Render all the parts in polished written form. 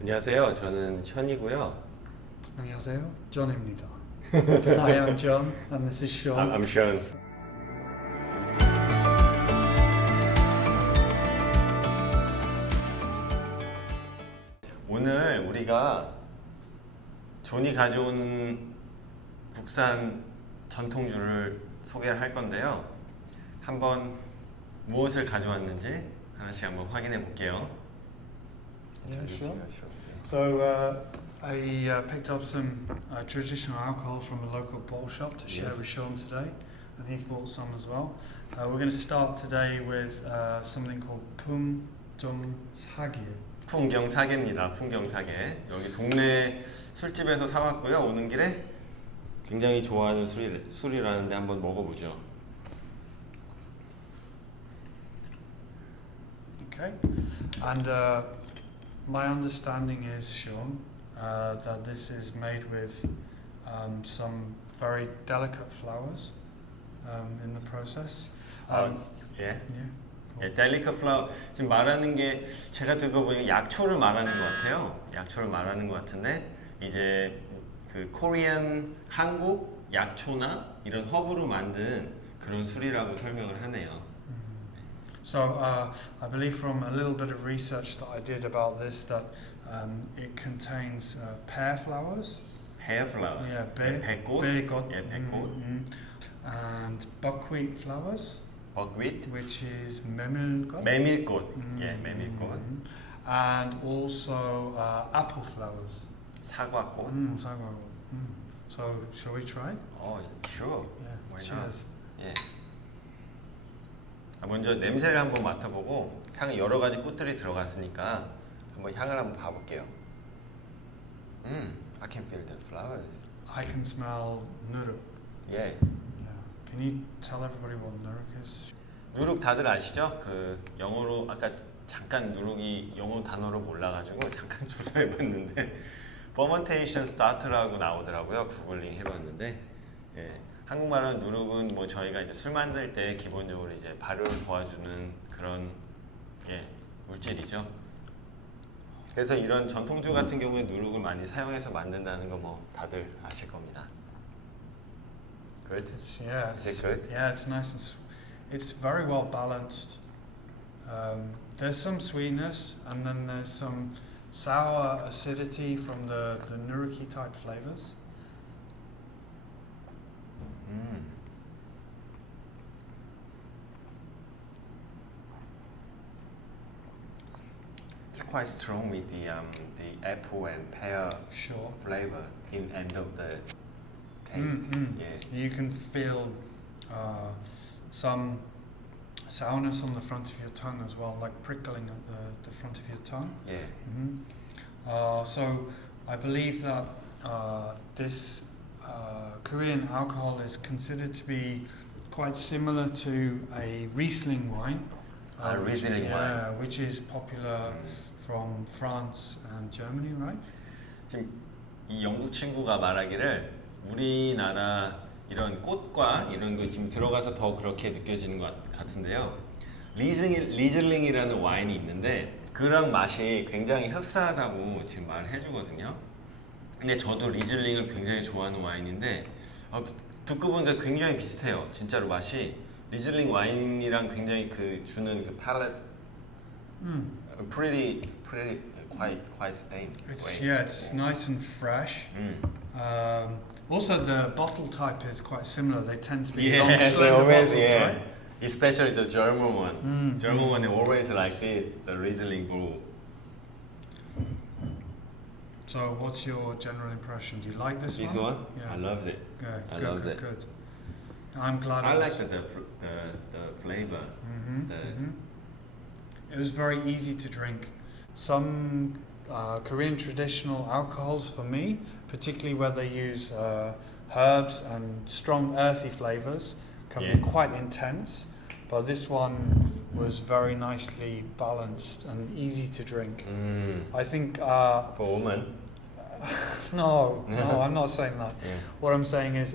안녕하세요. 저는 션이고요. 안녕하세요, John입니다. Hi, I'm John, and this is Sean. I'm Sean. 오늘 우리가 존이 가져온 국산 전통주를 소개를 할 건데요. 한번 무엇을 가져왔는지 하나씩 한번 확인해 볼게요. Yeah, sure. So I picked up some traditional alcohol from a local bottle shop to share Yes. with Sean today, and he's bought some as well. We're going to start today with something called 풍정사기. 풍경사계입니다. 풍경사계. 여기 동네 술집에서 사왔고요. 오는 길에 굉장히 좋아하는 술이라는데 한번 먹어보죠. Okay, and my understanding is, Sean, that this is made with some very delicate flowers in the process. 예. Yeah. 예, 델리카 플라워 지금 말하는 게 제가 듣고 보니까 약초를 말하는 것 같아요. 약초를 말하는 것 같은데 이제 그 코리안 한국 약초나 이런 허브로 만든 그런 술이라고 설명을 하네요. So I believe from a little bit of research that I did about this that it contains pear flowers. Hair flower. Yeah, 백꽃. 배꽃. 예, 백꽃. And buckwheat flowers, 버크윗. which is 메밀꽃. 메밀꽃. 예, 메밀꽃. And also apple flowers. 사과꽃. 사과꽃. So shall we try? sure. Yeah. Why not? Cheers. 예. 먼저 냄새를 한번 맡아보고 향 여러 가지 꽃들이 들어갔으니까 한번 향을 한번 봐볼게요. I can feel the flowers. I can smell nuruk. 예. Yeah. Can you tell everybody what nuruk is? 누룩 다들 아시죠? 그 영어로 아까 잠깐 누룩이 영어 단어로 몰라가지고 잠깐 조사해봤는데 fermentation start라고 나오더라고요. 구글링 해봤는데 예. 한국말로 누룩은 뭐 저희가 이제 술 만들 때 기본적으로 이제 발효를 도와주는 그런 예, 물질이죠. 그래서 이런 전통주 같은 경우에 누룩을 많이 사용해서 만든다는 거 뭐 다들 아실 겁니다. Good. Yeah, Is it good? Yeah, it's nice and it's very well balanced. There's some sweetness and then there's some sour acidity from the nuruki type flavors. It's quite strong with the apple and pear Sure. flavor in end of the taste. Yeah. You can feel some sourness on the front of your tongue as well, like prickling at the front of your tongue. Yeah. So I believe that this Korean alcohol is considered to be quite similar to a Riesling wine. Riesling wine. Which is popular from France and Germany, right? 지금 이 영국 친구가 말하기를 우리나라 이런 꽃과 이런 거 지금 들어가서 더 그렇게 느껴지는 것 같은데요. 리즐링이라는 와인이 있는데 그랑 맛이 굉장히 흡사하다고 지금 말을 해주거든요. 근데 저도 리즐링을 굉장히 좋아하는 와인인데 듣고 보니까 굉장히 비슷해요. 진짜로 맛이 리즐링 와인이랑 굉장히 그 주는 그 팔렛 pretty quite same. It's nice and fresh. Also, the bottle type is quite similar. They tend to be long, slender bottles, right? Especially the German one. German one is always like this, the Riesling brew. So, what's your general impression? Do you like this one? This one? Yeah. I loved it. I Good, loved it. good. I'm glad. I liked the flavor. It was very easy to drink. Some Korean traditional alcohols, for me, particularly where they use herbs and strong earthy flavors, can be quite intense. But this one was very nicely balanced and easy to drink. I think For women. no, I'm not saying that. Yeah. What I'm saying is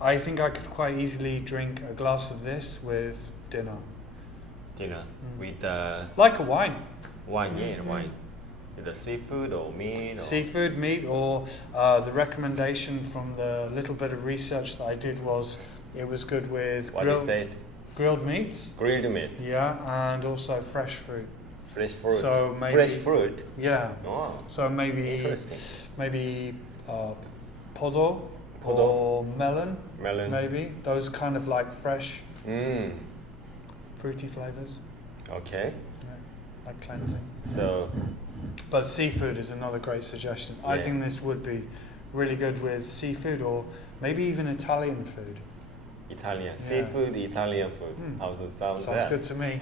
I think I could quite easily drink a glass of this with dinner. Dinner with Like a wine. wine, yeah, Mm. wine. Either seafood or meat. Or Seafood, meat, or the recommendation from the little bit of research that I did was it was good with what is that? grilled meats. Grilled meat, Yeah, and also fresh fruit. fresh fruit. So maybe Fresh fruit. Yeah. Oh, So maybe interesting. podo Podo. or melon, Melon. maybe those kind of like fresh Mm. fruity flavors, Okay. like cleansing. So But seafood is another great suggestion. I Yeah. think this would be really good with seafood or maybe even Italian food. Italian Yeah. seafood, Italian food. Hmm. How's it sound? Sounds good to me.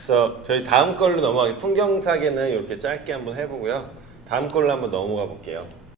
So 저희 다음 걸로 넘어가게 풍경사계는 이렇게 짧게 한번 해보고요. 다음 걸로 한번 넘어가 볼게요.